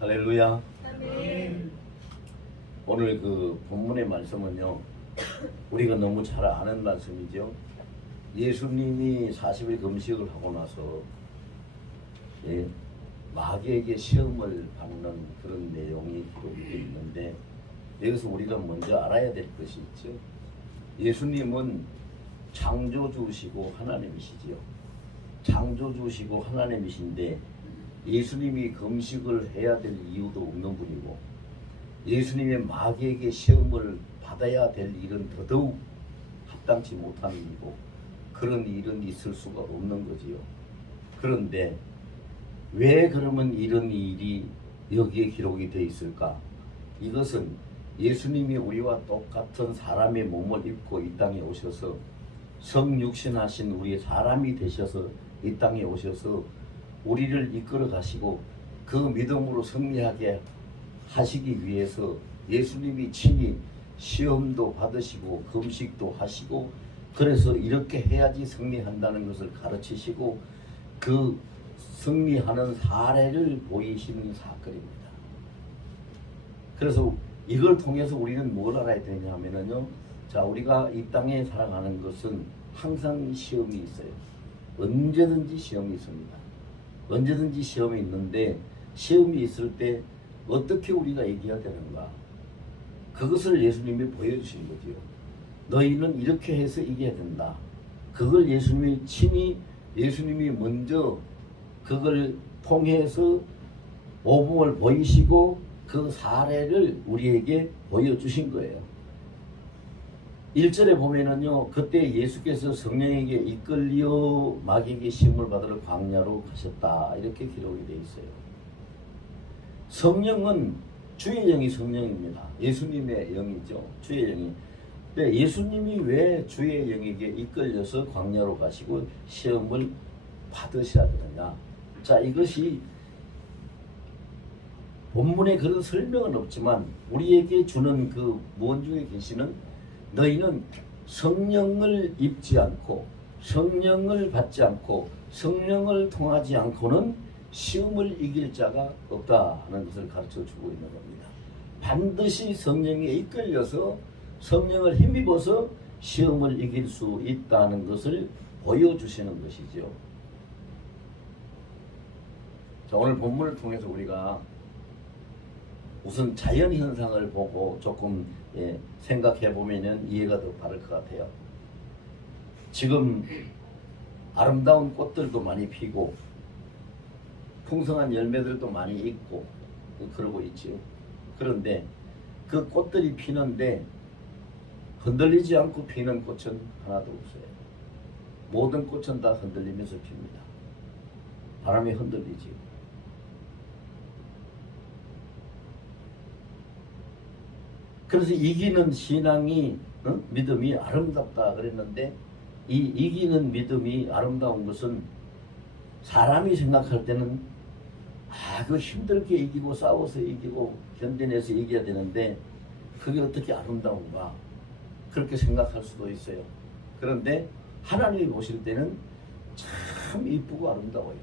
할렐루야. 아멘. 오늘 그 본문의 말씀은요, 우리가 너무 잘 아는 말씀이죠. 예수님이 40일 금식을 하고 나서 마귀에게 시험을 받는 그런 내용이 기록이 되어 있는데, 여기서 우리가 먼저 알아야 될 것이 있죠. 예수님은 창조주시고 하나님이시지요. 창조주시고 하나님이신데 예수님이 금식을 해야 될 이유도 없는 분이고, 예수님의 마귀에게 시험을 받아야 될 일은 더더욱 합당치 못한 일이고, 그런 일은 있을 수가 없는 거지요. 그런데 왜 그러면 이런 일이 여기에 기록이 되어 있을까? 이것은 예수님이 우리와 똑같은 사람의 몸을 입고 이 땅에 오셔서 성육신하신 우리의 사람이 되셔서 이 땅에 오셔서 우리를 이끌어 가시고 그 믿음으로 승리하게 하시기 위해서 예수님이 친히 시험도 받으시고 금식도 하시고, 그래서 이렇게 해야지 승리한다는 것을 가르치시고 그 승리하는 사례를 보이시는 사건입니다. 그래서 이걸 통해서 우리는 뭘 알아야 되냐 하면요, 자, 우리가 이 땅에 살아가는 것은 항상 시험이 있어요. 언제든지 시험이 있습니다. 언제든지 시험이 있는데, 시험이 있을 때 어떻게 우리가 이겨야 되는가, 그것을 예수님이 보여주신 거지요. 너희는 이렇게 해서 이겨야 된다. 그걸 예수님이 친히, 예수님이 먼저 그걸 통해서 모범을 보이시고 그 사례를 우리에게 보여주신 거예요. 1절에 보면은요, 그때 예수께서 성령에게 이끌려 마귀에게 시험을 받으러 광야로 가셨다, 이렇게 기록이 되어 있어요. 성령은 주의 영이 성령입니다. 예수님의 영이죠. 주의 영이. 근데 예수님이 왜 주의 영에게 이끌려서 광야로 가시고 시험을 받으셔야 되느냐? 자, 이것이 본문에 그런 설명은 없지만 우리에게 주는 그 무언 중에 계시는, 너희는 성령을 입지 않고 성령을 받지 않고 성령을 통하지 않고는 시험을 이길 자가 없다 하는 것을 가르쳐 주고 있는 겁니다. 반드시 성령에 이끌려서 성령을 힘입어서 시험을 이길 수 있다는 것을 보여주시는 것이죠. 자, 오늘 본문을 통해서 우리가 우선 자연 현상을 보고 조금 생각해 보면은 이해가 더 바를 것 같아요. 지금 아름다운 꽃들도 많이 피고 풍성한 열매들도 많이 있고 그러고 있지요. 그런데 그 꽃들이 피는데 흔들리지 않고 피는 꽃은 하나도 없어요. 모든 꽃은 다 흔들리면서 핍니다. 바람에 흔들리지요. 그래서 이기는 신앙이, 믿음이 아름답다 그랬는데, 이 이기는 믿음이 아름다운 것은 사람이 생각할 때는 그 힘들게 이기고 싸워서 이기고 견뎌내서 이겨야 되는데 그게 어떻게 아름다운가, 그렇게 생각할 수도 있어요. 그런데 하나님이 보실 때는 참 이쁘고 아름다워요.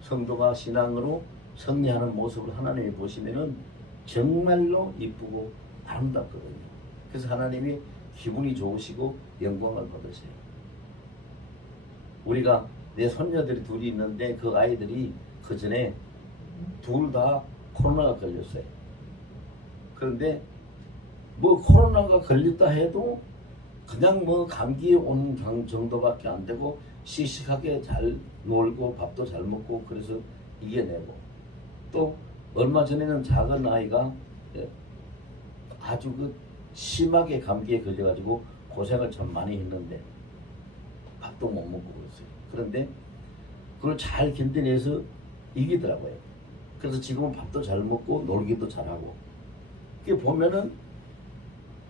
성도가 신앙으로 승리하는 모습을 하나님이 보시면은 정말로 이쁘고 아름답거든요. 그래서 하나님이 기분이 좋으시고 영광을 받으세요. 우리가 내 손녀들이 둘이 있는데 그 아이들이 그 전에 둘 다 코로나가 걸렸어요. 그런데 뭐 코로나가 걸렸다 해도 그냥 뭐 감기에 온 정도밖에 안 되고 씩씩하게 잘 놀고 밥도 잘 먹고 그래서 이겨내고, 또 얼마 전에는 작은 아이가 아주 그 심하게 감기에 걸려가지고 고생을 참 많이 했는데 밥도 못 먹고 그랬어요. 그런데 그걸 잘 견뎌내서 이기더라고요. 그래서 지금은 밥도 잘 먹고 놀기도 잘하고, 그게 보면은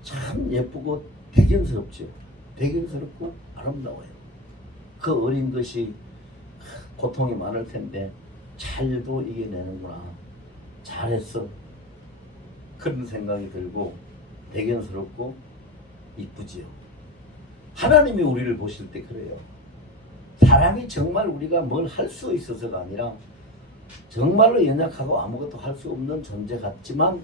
참 예쁘고 대견스럽죠. 대견스럽고 아름다워요. 그 어린 것이 고통이 많을 텐데 잘도 이겨내는구나, 잘했어, 그런 생각이 들고 대견스럽고 이쁘지요. 하나님이 우리를 보실 때 그래요. 사람이 정말 우리가 뭘 할 수 있어서가 아니라 정말로 연약하고 아무것도 할 수 없는 존재 같지만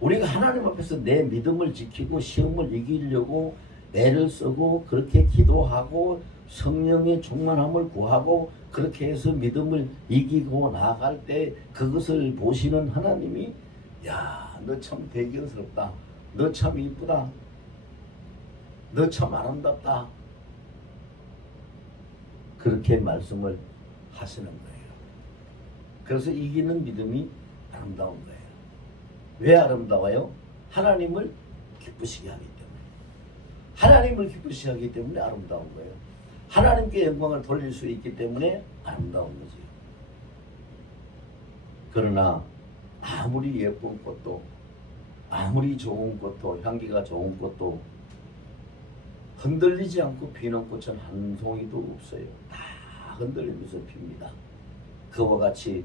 우리가 하나님 앞에서 내 믿음을 지키고 시험을 이기려고 애를 쓰고 그렇게 기도하고 성령의 충만함을 구하고 그렇게 해서 믿음을 이기고 나아갈 때 그것을 보시는 하나님이 야, 너 참 대견스럽다. 너 참 이쁘다. 너 참 아름답다. 그렇게 말씀을 하시는 거예요. 그래서 이기는 믿음이 아름다운 거예요. 왜 아름다워요? 하나님을 기쁘시게 하기 때문에. 하나님을 기쁘시게 하기 때문에 아름다운 거예요. 하나님께 영광을 돌릴 수 있기 때문에 아름다운 거지. 그러나 아무리 예쁜 꽃도 아무리 좋은 꽃도 향기가 좋은 꽃도 흔들리지 않고 피는 꽃은 한 송이도 없어요. 다 흔들리면서 핍니다. 그와 같이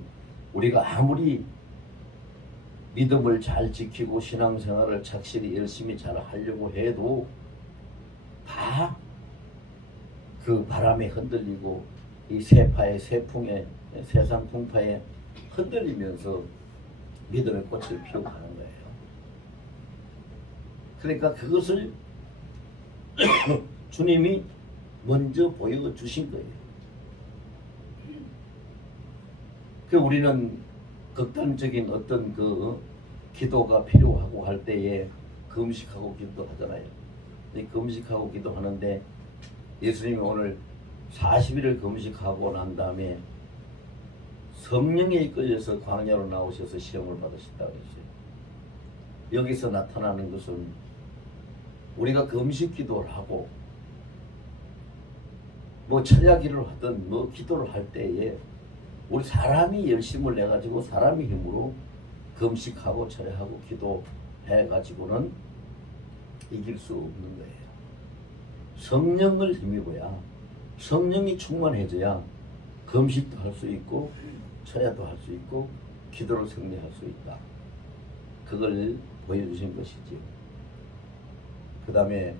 우리가 아무리 믿음을 잘 지키고 신앙생활을 착실히 열심히 잘 하려고 해도 다 그 바람에 흔들리고 이 세파의 세풍에 세상 풍파에 흔들리면서 믿음의 꽃을 피워가는 거예요. 그러니까 그것을 주님이 먼저 보여주신 거예요. 그 우리는 극단적인 어떤 그 기도가 필요하고 할 때에 금식하고 기도하잖아요. 금식하고 기도하는데 예수님이 오늘 40일을 금식하고 난 다음에 성령에 이끌려서 광야로 나오셔서 시험을 받으셨다고 했어요. 여기서 나타나는 것은 우리가 금식 기도를 하고 뭐 철야기를 하든 뭐 기도를 할 때에 우리 사람이 열심을 내가지고 사람의 힘으로 금식하고 철야하고 기도해가지고는 이길 수 없는 거예요. 성령을 힘입어야 성령이 충만해져야 금식도 할 수 있고 철야도 할 수 있고 기도를 승리할 수 있다. 그걸 보여주신 것이죠. 그 다음에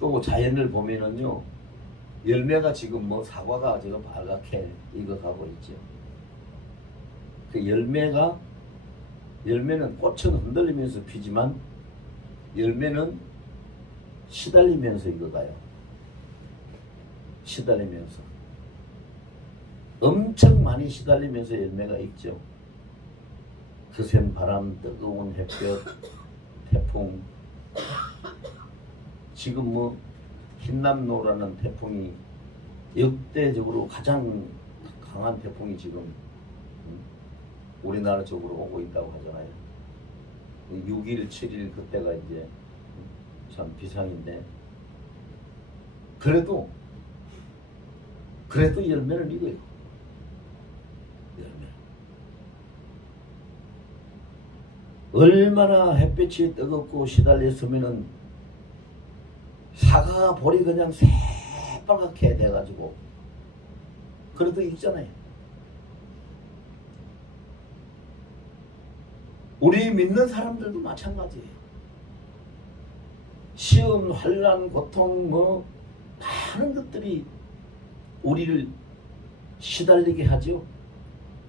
또 자연을 보면은요, 열매가 지금 뭐 사과가 지금 빨갛게 익어가고 있죠. 그 열매는 꽃은 흔들리면서 피지만 열매는 시달리면서 익어가요. 시달리면서 엄청 많이 시달리면서 열매가 익죠. 거센 바람, 뜨거운 햇볕, 태풍. 지금 뭐 흰남노라는 태풍이 역대적으로 가장 강한 태풍이 지금 우리나라 쪽으로 오고 있다고 하잖아요. 6일, 7일 그때가 이제 참 비상인데 그래도 열매는 익어요. 얼마나 햇빛이 뜨겁고 시달렸으면은 사과 볼이 그냥 새빨갛게 돼가지고 그래도 익잖아요. 우리 믿는 사람들도 마찬가지예요. 시험, 환난, 고통 뭐 많은 것들이 우리를 시달리게 하죠.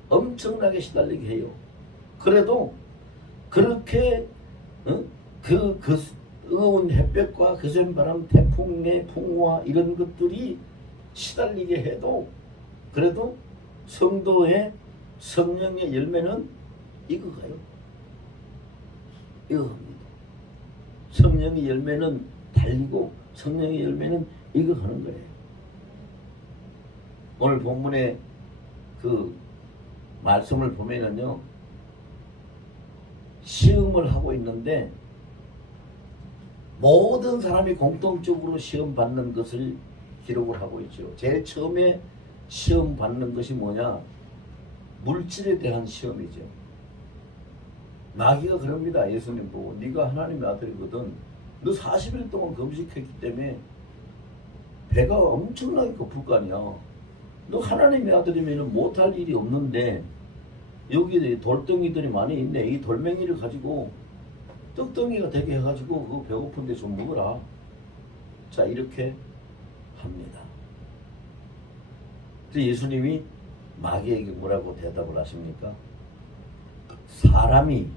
엄청나게 시달리게 해요. 그래도 그렇게 그 뜨거운 햇볕과 거센 바람, 태풍의 풍과 이런 것들이 시달리게 해도 그래도 성도의 성령의 열매는 익어가요. 익어갑니다. 성령의 열매는 달리고 성령의 열매는 익어가는 거예요. 오늘 본문의 그 말씀을 보면은요, 시험을 하고 있는데 모든 사람이 공통적으로 시험 받는 것을 기록을 하고 있죠. 제일 처음에 시험 받는 것이 뭐냐? 물질에 대한 시험이죠. 마귀가 그럽니다. 예수님 보고 네가 하나님의 아들이거든. 너 40일 동안 금식했기 때문에 배가 엄청나게 고플 거 아니야. 너 하나님의 아들이면 못할 일이 없는데 여기 돌덩이들이 많이 있네. 이 돌멩이를 가지고 떡덩이가 되게 해가지고 그거 배고픈데 좀 먹어라. 자, 이렇게 합니다. 그래서 예수님이 마귀에게 뭐라고 대답을 하십니까? 사람이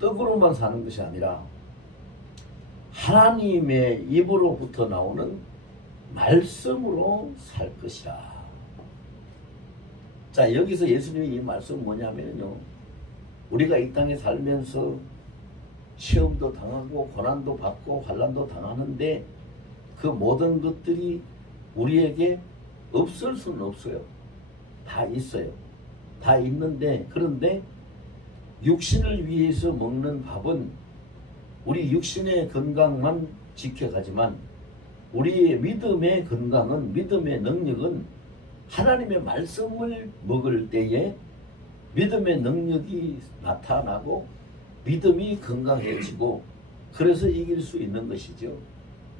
떡으로만 사는 것이 아니라 하나님의 입으로부터 나오는 말씀으로 살 것이라. 자, 여기서 예수님이 이 말씀은 뭐냐면요, 우리가 이 땅에 살면서 시험도 당하고 고난도 받고 환난도 당하는데 그 모든 것들이 우리에게 없을 수는 없어요. 다 있어요. 다 있는데, 그런데 육신을 위해서 먹는 밥은 우리 육신의 건강만 지켜가지만 우리의 믿음의 건강은, 믿음의 능력은 하나님의 말씀을 먹을 때에 믿음의 능력이 나타나고 믿음이 건강해지고 그래서 이길 수 있는 것이죠.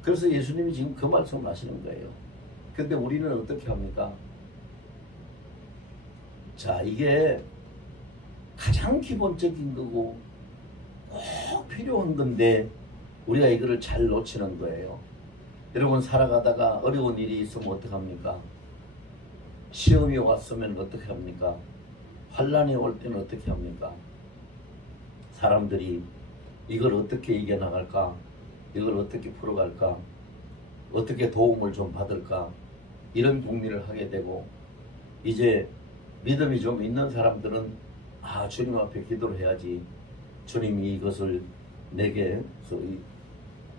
그래서 예수님이 지금 그 말씀을 하시는 거예요. 근데 우리는 어떻게 합니까? 자, 이게 가장 기본적인 거고 꼭 필요한 건데 우리가 이거를 잘 놓치는 거예요. 여러분, 살아가다가 어려운 일이 있으면 어떡합니까? 시험이 왔으면 어떻게 합니까? 환난이 올 때는 어떻게 합니까? 사람들이 이걸 어떻게 이겨나갈까? 이걸 어떻게 풀어갈까? 어떻게 도움을 좀 받을까? 이런 고민을 하게 되고, 이제 믿음이 좀 있는 사람들은 주님 앞에 기도를 해야지. 주님이 이것을 내게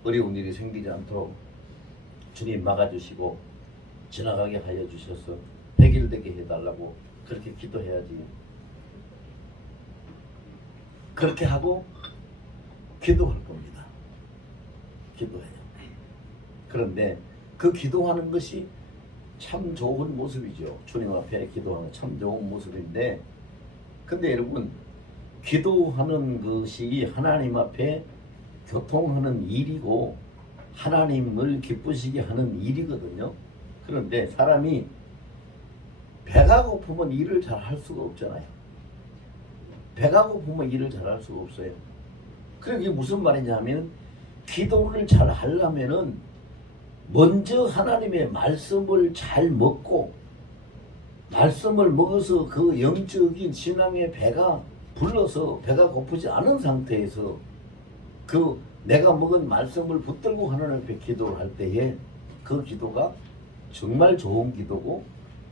어려운 일이 생기지 않도록 주님 막아주시고 지나가게 하여 주셔서 해결되게 해달라고 그렇게 기도해야지. 그렇게 하고 기도할 겁니다. 기도해요. 그런데 그 기도하는 것이 참 좋은 모습이죠. 주님 앞에 기도하는 참 좋은 모습인데, 근데 여러분, 기도하는 것이 하나님 앞에 교통하는 일이고 하나님을 기쁘시게 하는 일이거든요. 그런데 사람이 배가 고프면 일을 잘 할 수가 없잖아요. 배가 고프면 일을 잘 할 수가 없어요. 그게 무슨 말이냐면, 기도를 잘 하려면은 먼저 하나님의 말씀을 잘 먹고, 말씀을 먹어서 그 영적인 신앙의 배가 불러서 배가 고프지 않은 상태에서 그 내가 먹은 말씀을 붙들고 하나님 앞에 기도를 할 때에 그 기도가 정말 좋은 기도고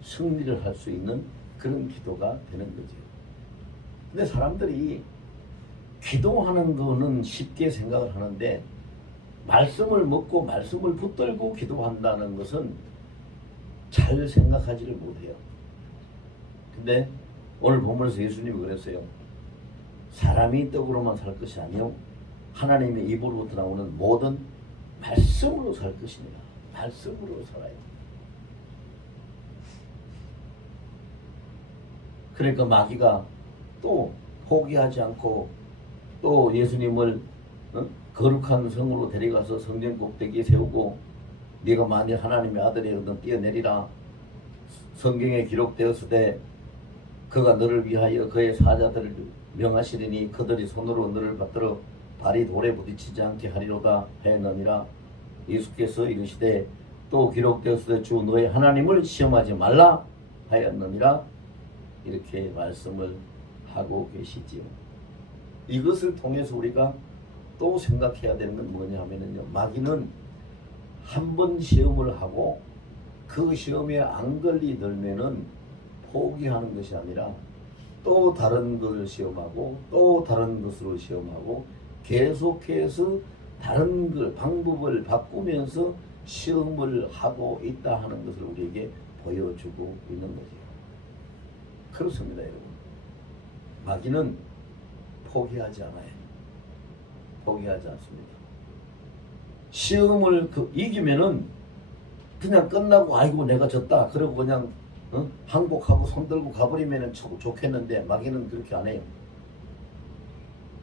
승리를 할 수 있는 그런 기도가 되는 거죠. 근데 사람들이 기도하는 거는 쉽게 생각을 하는데, 말씀을 먹고 말씀을 붙들고 기도한다는 것은 잘 생각하지를 못해요. 근데 오늘 본문에서 예수님이 그랬어요. 사람이 떡으로만 살 것이 아니요 하나님의 입으로부터 나오는 모든 말씀으로 살 것입니다. 말씀으로 살아요. 그러니까 마귀가 또 포기하지 않고 또 예수님을 거룩한 성으로 데려가서 성전 꼭대기에 세우고, 네가 만일 하나님의 아들이거든 뛰어내리라. 성경에 기록되었으되 그가 너를 위하여 그의 사자들을 명하시리니 그들이 손으로 너를 받들어 발이 돌에 부딪히지 않게 하리로다 하였느니라. 예수께서 이르시되 또 기록되었으되 주 너의 하나님을 시험하지 말라 하였느니라. 이렇게 말씀을 하고 계시지요. 이것을 통해서 우리가 또 생각해야 되는 건 뭐냐 하면요, 마귀는 한 번 시험을 하고 그 시험에 안 걸리들면은 포기하는 것이 아니라 또 다른 것을 시험하고 또 다른 것으로 시험하고 계속해서 다른 걸 방법을 바꾸면서 시험을 하고 있다 하는 것을 우리에게 보여주고 있는 거죠. 그렇습니다, 여러분. 마귀는 포기하지 않아요. 포기하지 않습니다. 시험을 이기면은 그냥 끝나고 아이고 내가 졌다 그러고 그냥 항복하고 손들고 가버리면 좋겠는데, 마귀는 그렇게 안 해요.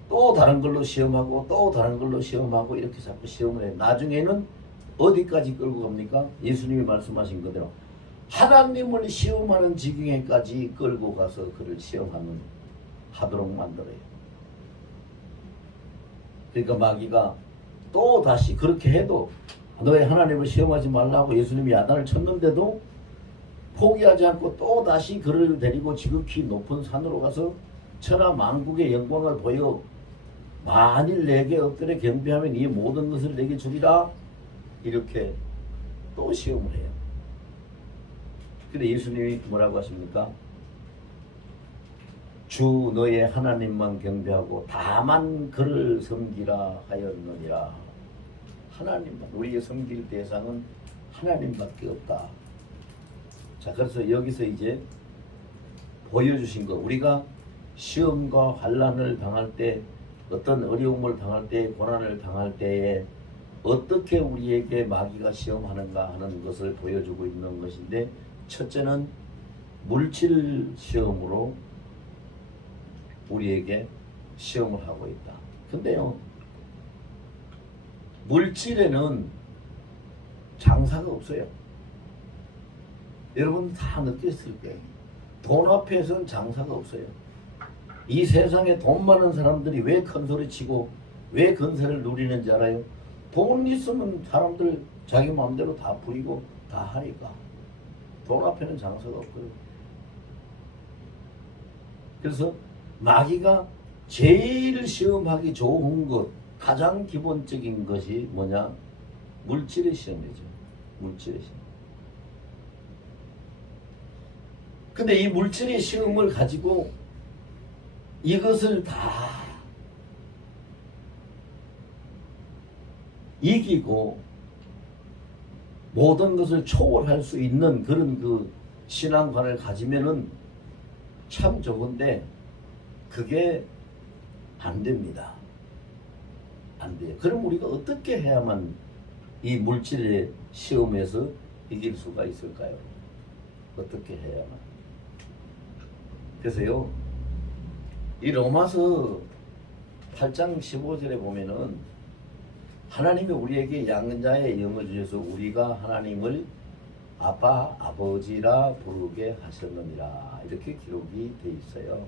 또 다른 걸로 시험하고 또 다른 걸로 시험하고 이렇게 자꾸 시험을 해요. 나중에는 어디까지 끌고 갑니까? 예수님이 말씀하신 그대로 하나님을 시험하는 지경에까지 끌고 가서 그를 하도록 만들어요. 그러니까 마귀가 또 다시 그렇게 해도 너의 하나님을 시험하지 말라고 예수님이 야단을 쳤는데도 포기하지 않고 또 다시 그를 데리고 지극히 높은 산으로 가서 천하 만국의 영광을 보여 만일 내게 엎드려 경배하면 이 모든 것을 내게 주리라. 이렇게 또 시험을 해요. 근데 예수님이 뭐라고 하십니까? 주 너의 하나님만 경배하고 다만 그를 섬기라 하였느니라. 하나님만, 우리의 섬길 대상은 하나님밖에 없다. 자, 그래서 여기서 이제 보여주신 거, 우리가 시험과 환난을 당할 때, 어떤 어려움을 당할 때, 고난을 당할 때에 어떻게 우리에게 마귀가 시험하는가 하는 것을 보여주고 있는 것인데, 첫째는 물질 시험으로 우리에게 시험을 하고 있다. 근데요, 물질에는 장사가 없어요. 여러분 다 느꼈을 거예요. 돈 앞에서는 장사가 없어요. 이 세상에 돈 많은 사람들이 왜 큰 소리 치고 왜 건세를 누리는지 알아요? 돈 있으면 사람들 자기 마음대로 다 부리고 다 하니까. 돈 앞에는 장사가 없고요. 그래서 마귀가 제일 시험하기 좋은 것, 가장 기본적인 것이 뭐냐? 물질의 시험이죠. 물질의 시험. 근데 이 물질의 시험을 가지고 이것을 다 이기고 모든 것을 초월할 수 있는 그런 그 신앙관을 가지면은 참 좋은데 그게 안 됩니다. 안 돼요. 그럼 우리가 어떻게 해야만 이 물질의 시험에서 이길 수가 있을까요? 어떻게 해야만? 그래서요, 이 로마서 8장 15절에 보면은 하나님이 우리에게 양자의 영을 주셔서 우리가 하나님을 아빠, 아버지라 부르게 하셨느니라. 이렇게 기록이 돼 있어요.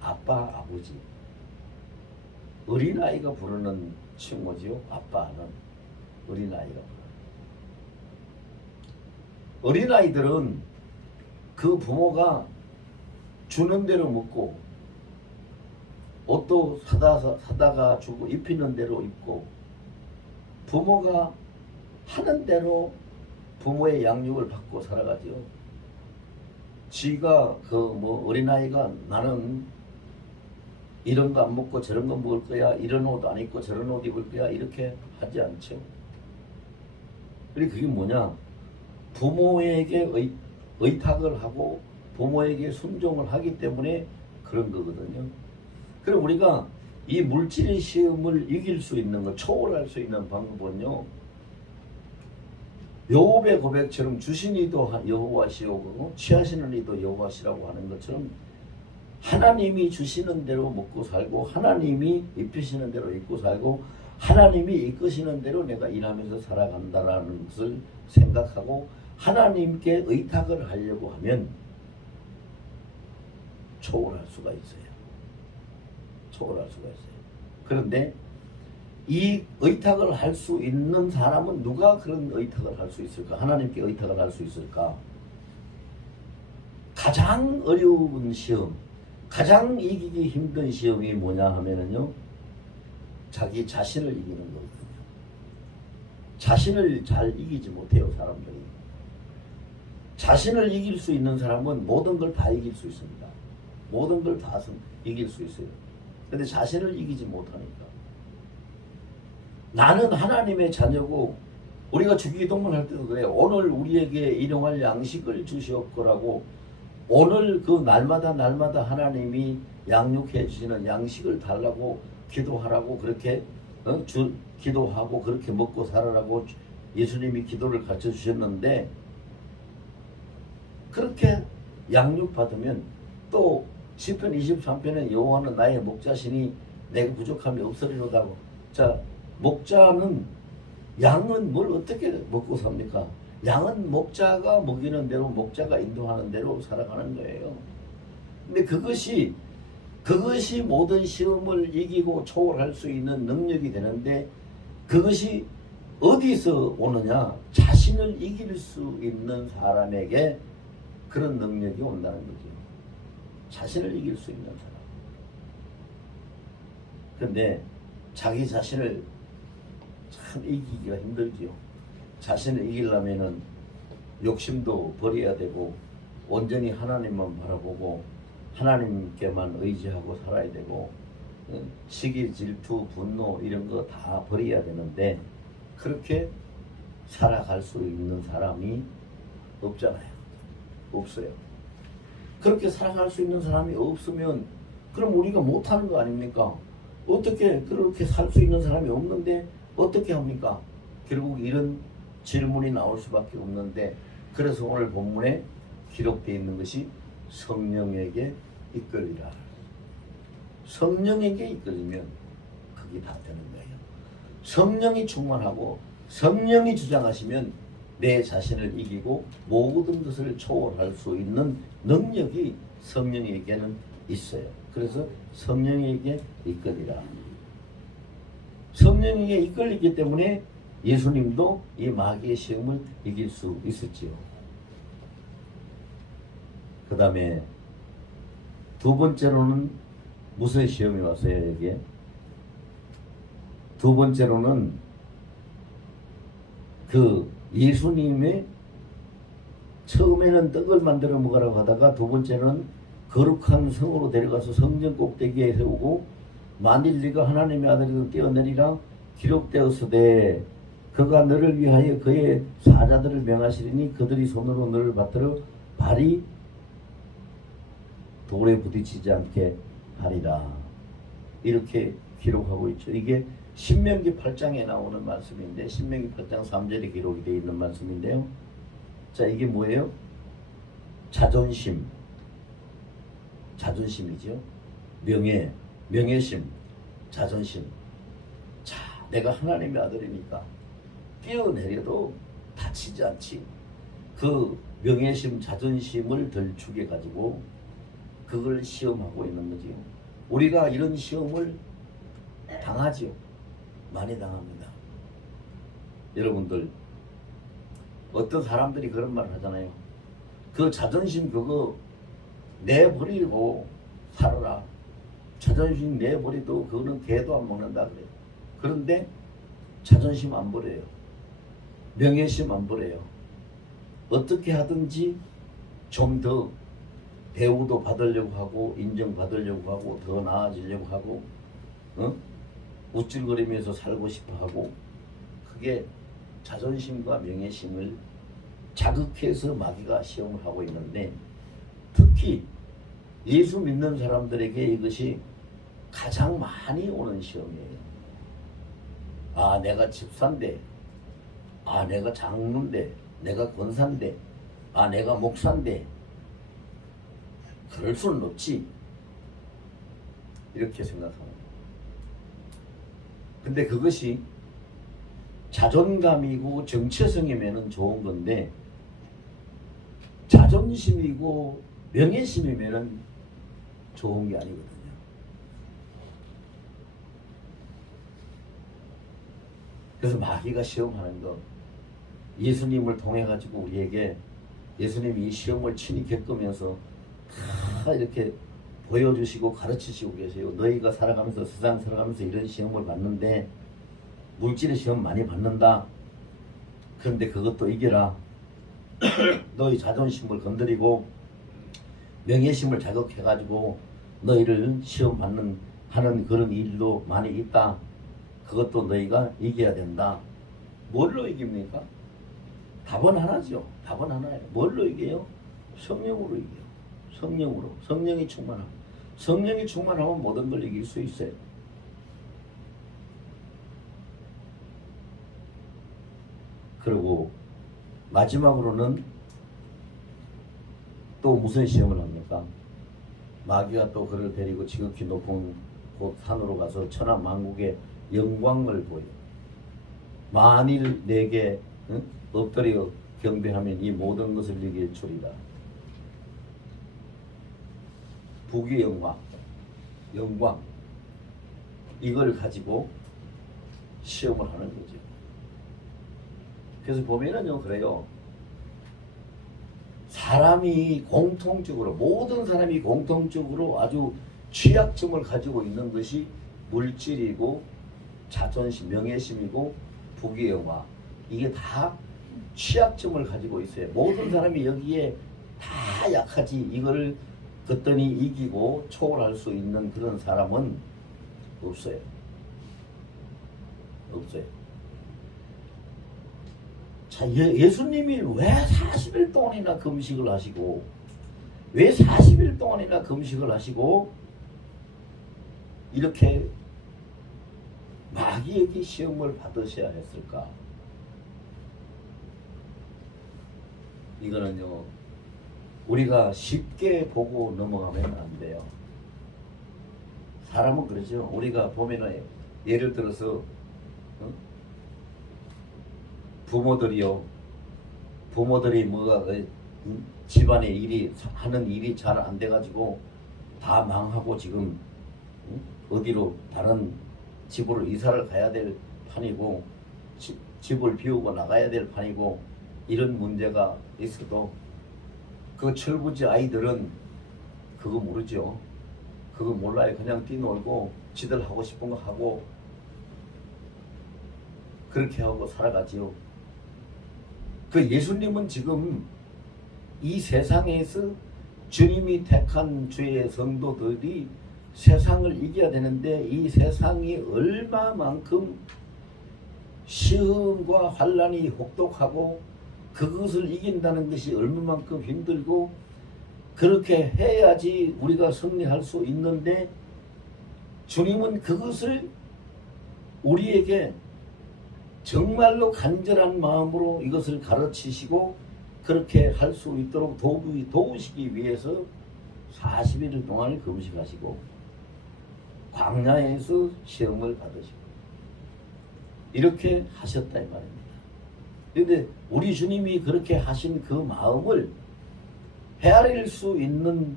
아빠, 아버지. 어린아이가 부르는 칭호지요. 아빠는 어린아이가 부르는. 어린아이들은 그 부모가 주는 대로 먹고 옷도 사다가 주고 입히는 대로 입고 부모가 하는 대로 부모의 양육을 받고 살아가죠. 지가 어린아이가 나는 이런 거 안 먹고 저런 거 먹을 거야, 이런 옷 안 입고 저런 옷 입을 거야, 이렇게 하지 않죠. 그리고 그게 뭐냐? 부모에게 의탁을 하고 부모에게 순종을 하기 때문에 그런 거거든요. 그럼 우리가 이 물질의 시험을 이길 수 있는 것, 초월할 수 있는 방법은요, 요업의 고백처럼 주신 이도 여호와시오고 취하시는 이도 여호와시라고 하는 것처럼 하나님이 주시는 대로 먹고 살고 하나님이 입히시는 대로 입고 살고 하나님이 이끄시는 대로 내가 일하면서 살아간다라는 것을 생각하고 하나님께 의탁을 하려고 하면 초월할 수가 있어요. 초월할 수가 있어요. 그런데 이 의탁을 할 수 있는 사람은 누가 그런 의탁을 할 수 있을까? 하나님께 의탁을 할 수 있을까? 가장 어려운 시험, 가장 이기기 힘든 시험이 뭐냐 하면은요, 자기 자신을 이기는 거거든요. 자신을 잘 이기지 못해요, 사람들이. 자신을 이길 수 있는 사람은 모든 걸 다 이길 수 있습니다. 모든 걸 다 이길 수 있어요. 근데 자신을 이기지 못하니까. 나는 하나님의 자녀고, 우리가 주기도문 할 때도 그래요. 오늘 우리에게 일용할 양식을 주시옵고라고, 오늘 그 날마다 하나님이 양육해 주시는 양식을 달라고 기도하라고 그렇게 기도하고 그렇게 먹고 살아라고 예수님이 기도를 가르쳐 주셨는데, 그렇게 양육받으면 또 시편 23편에 여호와는 나의 목자시니 내가 부족함이 없으리로다고. 자, 목자는, 양은 뭘 어떻게 먹고 삽니까? 양은 목자가 먹이는 대로, 목자가 인도하는 대로 살아가는 거예요. 근데 그것이 모든 시험을 이기고 초월할 수 있는 능력이 되는데, 그것이 어디서 오느냐? 자신을 이길 수 있는 사람에게 그런 능력이 온다는 거죠. 자신을 이길 수 있는 사람. 근데 자기 자신을 참 이기기가 힘들지요. 자신을 이기려면은 욕심도 버려야 되고 온전히 하나님만 바라보고 하나님께만 의지하고 살아야 되고 시기, 질투, 분노 이런 거 다 버려야 되는데 그렇게 살아갈 수 있는 사람이 없잖아요. 없어요. 그렇게 살아갈 수 있는 사람이 없으면 그럼 우리가 못하는 거 아닙니까? 어떻게 그렇게 살 수 있는 사람이 없는데 어떻게 합니까? 결국 이런 질문이 나올 수밖에 없는데 그래서 오늘 본문에 기록되어 있는 것이 성령에게 이끌리라. 성령에게 이끌리면 그게 다 되는 거예요. 성령이 충만하고 성령이 주장하시면 내 자신을 이기고 모든 것을 초월할 수 있는 능력이 성령에게는 있어요. 그래서 성령에게 이끌리라. 성령에게 이끌리기 때문에 예수님도 이 마귀의 시험을 이길 수 있었지요. 그 다음에 두 번째로는 무슨 시험이 왔어요, 여기에? 두 번째로는 그 예수님의 처음에는 떡을 만들어 먹으라고 하다가 두 번째는 거룩한 성으로 데려가서 성전 꼭대기에 세우고 만일 네가 하나님의 아들이든 뛰어내리라 기록되었으되 그가 너를 위하여 그의 사자들을 명하시리니 그들이 손으로 너를 받들어 발이 돌에 부딪히지 않게 하리라. 이렇게 기록하고 있죠. 이게 신명기 8장에 나오는 말씀인데 신명기 8장 3절에 기록이 되어 있는 말씀인데요. 자, 이게 뭐예요? 자존심. 자존심이죠. 명예심, 자존심. 자, 내가 하나님의 아들이니까 뛰어내려도 다치지 않지. 그 명예심, 자존심을 덜추게 가지고 그걸 시험하고 있는 거지요. 우리가 이런 시험을 당하지요. 많이 당합니다. 여러분들 어떤 사람들이 그런 말을 하잖아요. 그 자존심 그거 내버리고 살아라. 자존심 내버리도 그거는 개도 안 먹는다 그래요. 그런데 자존심 안 버려요. 명예심 안 버려요. 어떻게 하든지 좀 더 대우도 받으려고 하고 인정받으려고 하고 더 나아지려고 하고 우쭐거리면서 살고 싶어 하고 그게 자존심과 명예심을 자극해서 마귀가 시험을 하고 있는데 특히 예수 믿는 사람들에게 이것이 가장 많이 오는 시험이에요. 아, 내가 집사인데, 아, 내가 장로인데, 내가 권사인데, 아, 내가 목사인데 그럴 수는 없지. 이렇게 생각합니다. 근데 그것이 자존감이고 정체성이면 좋은 건데 자존심이고 명예심이면 좋은 게 아니거든요. 그래서 마귀가 시험하는 거 예수님을 통해 가지고 우리에게 예수님이 이 시험을 친히 겪으면서 다 이렇게 보여주시고 가르치시고 계세요. 너희가 살아가면서 세상 살아가면서 이런 시험을 받는데 물질의 시험 많이 받는다. 그런데 그것도 이겨라. 너희 자존심을 건드리고 명예심을 자극해가지고 너희를 시험 하는 그런 일도 많이 있다. 그것도 너희가 이겨야 된다. 뭘로 이깁니까? 답은 하나죠. 답은 하나예요. 뭘로 이겨요? 성령으로 이겨요. 성령으로. 성령이 충만하고. 성령이 충만하면 모든 걸 이길 수 있어요. 그리고 마지막으로는 또 무슨 시험을 합니까? 마귀가 또 그를 데리고 지극히 높은 곳 산으로 가서 천하 만국의 영광을 보여. 만일 내게 엎드려 경배하면 이 모든 것을 이길 줄이다. 부귀 영광 이걸 가지고 시험을 하는 거죠. 그래서 보면은요 그래요. 사람이 공통적으로 모든 사람이 공통적으로 아주 취약점을 가지고 있는 것이 물질이고 자존심, 명예심이고 부귀영화. 이게 다 취약점을 가지고 있어요. 모든 사람이 여기에 다 약하지. 이거를 그랬더니 이기고 초월할 수 있는 그런 사람은 없어요. 없어요. 자, 예수님이 왜 40일 동안이나 금식을 하시고, 왜 40일 동안이나 금식을 하시고, 이렇게 마귀에게 시험을 받으셔야 했을까? 이거는요, 우리가 쉽게 보고 넘어가면 안 돼요. 사람은 그러죠. 우리가 보면은, 예를 들어서, 부모들이 뭐가 집안의 일이 하는 일이 잘 안 돼가지고 다 망하고 지금 어디로 다른 집으로 이사를 가야 될 판이고 집을 비우고 나가야 될 판이고 이런 문제가 있어도 그 철부지 아이들은 그거 모르죠. 그거 몰라요. 그냥 뛰놀고 지들 하고 싶은 거 하고 그렇게 하고 살아가지요. 그 예수님은 지금 이 세상에서 주님이 택한 주의 성도들이 세상을 이겨야 되는데 이 세상이 얼마만큼 시험과 환난이 혹독하고 그것을 이긴다는 것이 얼마만큼 힘들고 그렇게 해야지 우리가 승리할 수 있는데 주님은 그것을 우리에게 정말로 간절한 마음으로 이것을 가르치시고 그렇게 할 수 있도록 도우시기 위해서 40일 동안 금식하시고 광야에서 시험을 받으시고 이렇게 하셨다 이 말입니다. 그런데 우리 주님이 그렇게 하신 그 마음을 헤아릴 수 있는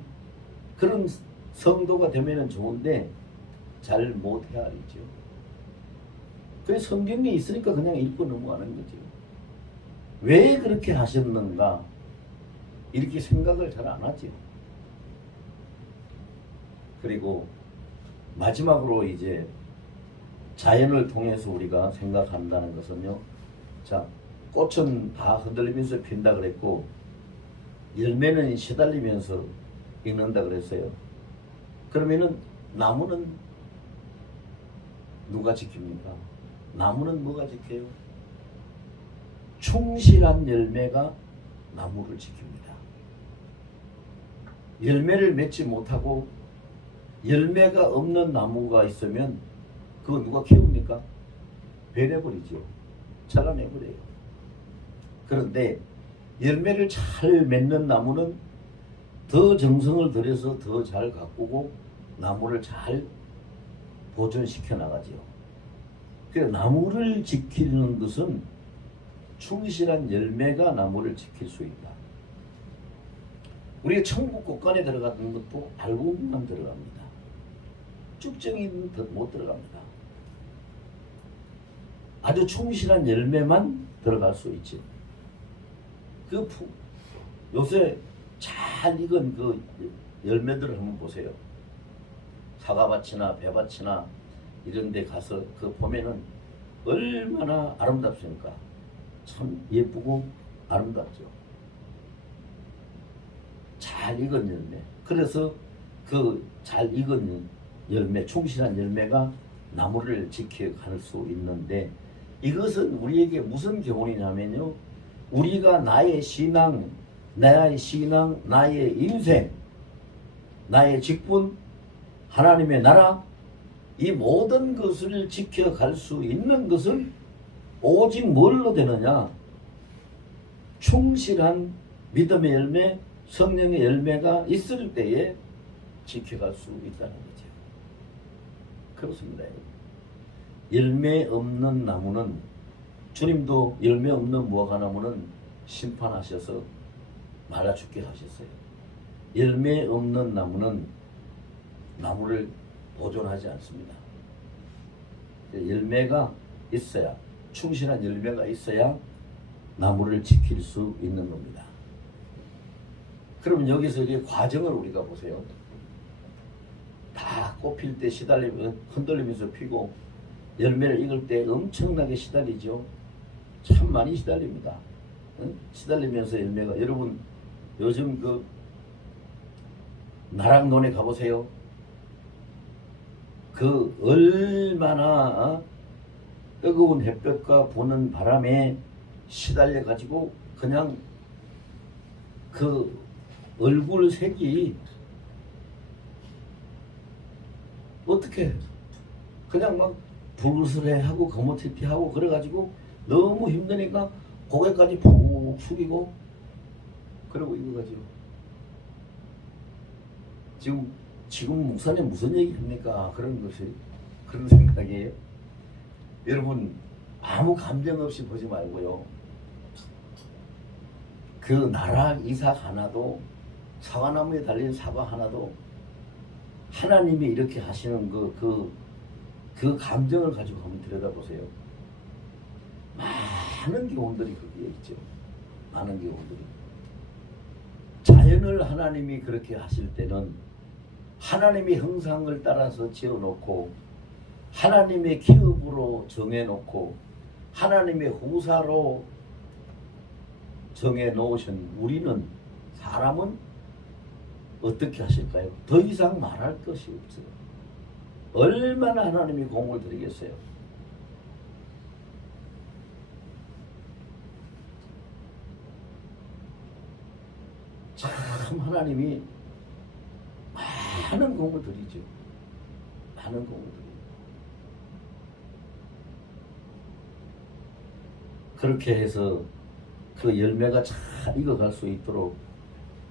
그런 성도가 되면 좋은데 잘 못 헤아리죠. 그래서 성경에 있으니까 그냥 읽고 넘어가는 거죠. 왜 그렇게 하셨는가 이렇게 생각을 잘 안 하죠. 그리고 마지막으로 이제 자연을 통해서 우리가 생각한다는 것은요. 자, 꽃은 다 흔들리면서 핀다 그랬고 열매는 시달리면서 익는다 그랬어요. 그러면은 나무는 누가 지킵니까? 나무는 뭐가 지켜요? 충실한 열매가 나무를 지킵니다. 열매를 맺지 못하고 열매가 없는 나무가 있으면 그거 누가 키웁니까? 베내버리죠. 잘라내버려요. 그런데 열매를 잘 맺는 나무는 더 정성을 들여서 더 잘 가꾸고 나무를 잘 보존시켜 나가죠. 그래서 나무를 지키는 것은 충실한 열매가 나무를 지킬 수 있다. 우리가 천국 곳간에 들어가는 것도 알고만 들어갑니다. 쭉정이는 못 들어갑니다. 아주 충실한 열매만 들어갈 수 있지. 요새 잘 익은 그 열매들을 한번 보세요. 사과밭이나 배밭이나 이런 데 가서 그 보면은 얼마나 아름답습니까? 참 예쁘고 아름답죠. 잘 익은 열매. 그래서 그 잘 익은 열매, 충실한 열매가 나무를 지켜갈 수 있는데 이것은 우리에게 무슨 교훈이냐면요. 우리가 나의 신앙, 나의 인생, 나의 직분, 하나님의 나라 이 모든 것을 지켜갈 수 있는 것은 오직 뭘로 되느냐? 충실한 믿음의 열매, 성령의 열매가 있을 때에 지켜갈 수 있다는 거죠. 그렇습니다. 열매 없는 나무는 주님도 열매 없는 무화과나무는 심판하셔서 말아 죽게 하셨어요. 열매 없는 나무는 나무를 보존하지 않습니다. 열매가 있어야 충실한 열매가 있어야 나무를 지킬 수 있는 겁니다. 그러면 여기서 이제 과정을 우리가 보세요. 다 꽃필 때 시달리면 흔들리면서 피고 열매를 익을 때 엄청나게 시달리죠. 참 많이 시달립니다. 응? 시달리면서 열매가, 여러분 요즘 그 나락논에 가보세요. 그 얼마나 뜨거운 햇볕과 부는 바람에 시달려 가지고 그냥 그 얼굴 색이 어떻게 그냥 막 불그스레하고 거뭇튀튀하고 그래가지고 너무 힘드니까 고개까지 푹 숙이고 그러고 이거 가지고 지금 목사님 무슨 얘기 합니까? 그런 것이 그런 생각이에요. 여러분 아무 감정 없이 보지 말고요. 그 나락 이삭 하나도 사과나무에 달린 사과 하나도 하나님이 이렇게 하시는 그 감정을 가지고 한번 들여다보세요. 많은 교훈들이 거기에 있죠. 많은 교훈들이. 자연을 하나님이 그렇게 하실 때는 하나님의 형상을 따라서 지어놓고 하나님의 기업으로 정해놓고 하나님의 후사로 정해놓으신 우리는, 사람은 어떻게 하실까요? 더 이상 말할 것이 없어요. 얼마나 하나님이 공을 들이겠어요. 참 하나님이 많은 공을 들이죠. 많은 공을 들이죠. 그렇게 해서 그 열매가 잘 익어갈 수 있도록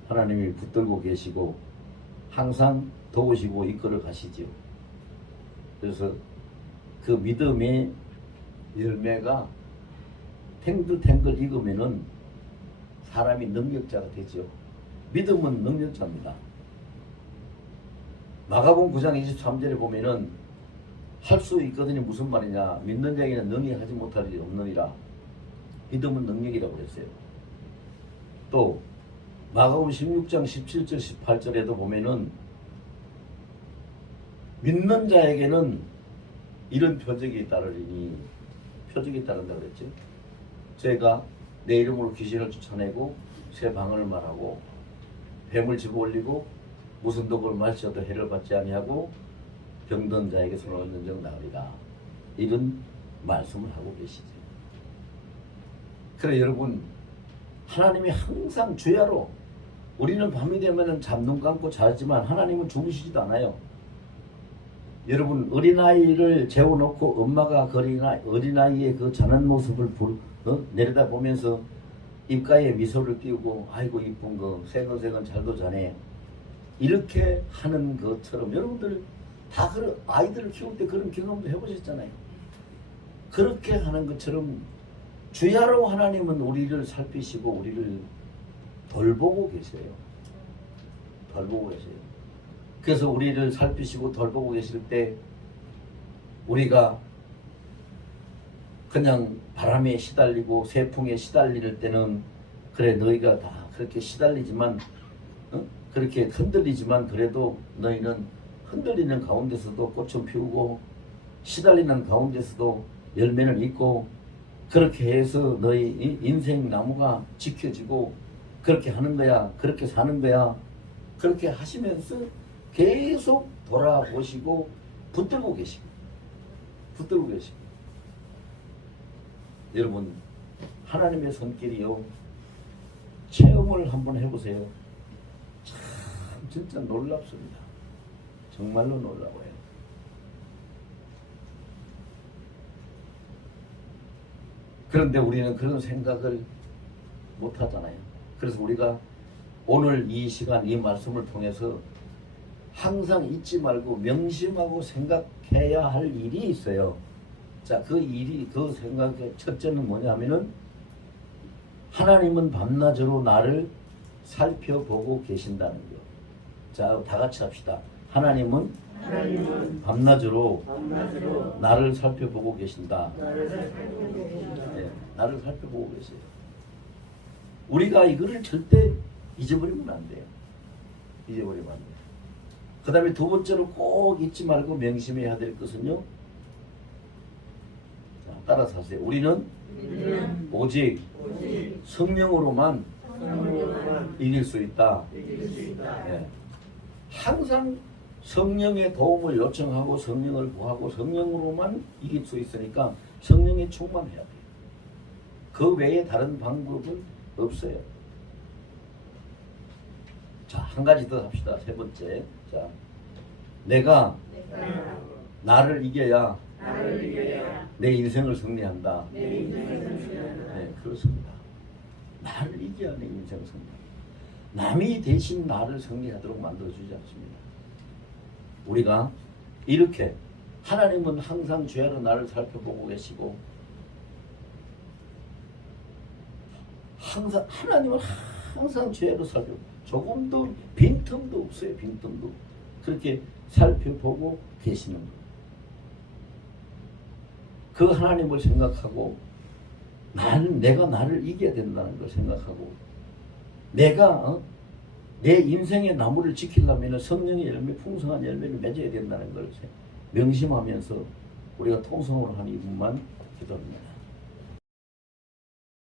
하나님이 붙들고 계시고 항상 도우시고 이끌어 가시죠. 그래서 그 믿음의 열매가 탱글탱글 익으면은 사람이 능력자가 되죠. 믿음은 능력자입니다. 마가복음 9장 23절에 보면은 할 수 있거든요. 무슨 말이냐? 믿는 자에게는 능히 하지 못할 일이 없느니라. 믿음은 능력이라고 했어요. 또 마가복음 16장 17절 18절에도 보면은 믿는 자에게는 이런 표적이 따르리니, 표적이 따른다고 그랬죠. 제가 내 이름으로 귀신을 쫓아내고 새 방언을 말하고 뱀을 집어올리고 무슨 독을 마셔도 해를 받지 아니하고 병든 자에게 손을 얹는 적 나으리라. 이런 말씀을 하고 계시죠. 그래 여러분, 하나님이 항상 주야로, 우리는 밤이 되면 잠눈 감고 자지만 하나님은 주무시지도 않아요. 여러분 어린아이를 재워놓고 엄마가 어린아이의 그 자는 모습을 내려다 보면서 입가에 미소를 띄우고 아이고 이쁜 거 새근새근 잘도 자네, 이렇게 하는 것처럼 여러분들 다 그런 아이들을 키울 때 그런 경험도 해보셨잖아요. 그렇게 하는 것처럼 주야로 하나님은 우리를 살피시고 우리를 돌보고 계세요. 돌보고 계세요. 그래서 우리를 살피시고 돌보고 계실 때 우리가 그냥 바람에 시달리고 세풍에 시달릴 때는 그래 너희가 다 그렇게 시달리지만 그렇게 흔들리지만 그래도 너희는 흔들리는 가운데서도 꽃은 피우고 시달리는 가운데서도 열매는 있고 그렇게 해서 너희 인생 나무가 지켜지고 그렇게 하는 거야. 그렇게 사는 거야. 그렇게 하시면서 계속 돌아보시고 붙들고 계시고 붙들고 계시고 여러분 하나님의 손길이요 체험을 한번 해보세요. 참 진짜 놀랍습니다. 정말로 놀라워요. 그런데 우리는 그런 생각을 못 하잖아요. 그래서 우리가 오늘 이 시간 이 말씀을 통해서 항상 잊지 말고 명심하고 생각해야 할 일이 있어요. 자, 그 일이, 그 생각의 첫째는 뭐냐면은 하나님은 밤낮으로 나를 살펴보고 계신다는 거. 자, 다 같이 합시다. 하나님은 밤낮으로 나를 살펴보고 계신다. 네, 나를 살펴보고 계세요. 우리가 이거를 절대 잊어버리면 안 돼요. 잊어버리면 안 돼요. 그 다음에 두 번째로 꼭 잊지 말고 명심해야 될 것은요. 자, 따라서 하세요. 우리는 오직 성령으로만 이길 수 있다. 예. 항상 성령의 도움을 요청하고 성령을 구하고 성령으로만 이길 수 있으니까 성령에 충만해야 돼요. 그 외에 다른 방법은 없어요. 자, 한 가지 더 합시다. 세 번째. 자, 내가 나를 이겨야 내 인생을 승리한다. 네, 그렇습니다. 나를 이겨야 내 인생을 승리한다. 남이 대신 나를 승리하도록 만들어주지 않습니다. 우리가 이렇게 하나님은 항상 죄로 나를 살펴보고 계시고 하나님은 항상 죄로 살펴보고 조금도 빈틈도 없어요. 빈틈도. 그렇게 살펴보고 계시는 거예요. 그 하나님을 생각하고 내가 나를 이겨야 된다는 걸 생각하고 내가 내 인생의 나무를 지키려면 성령의 열매, 풍성한 열매를 맺어야 된다는 걸 명심하면서 우리가 통성으로 하는 이분만 기도합니다.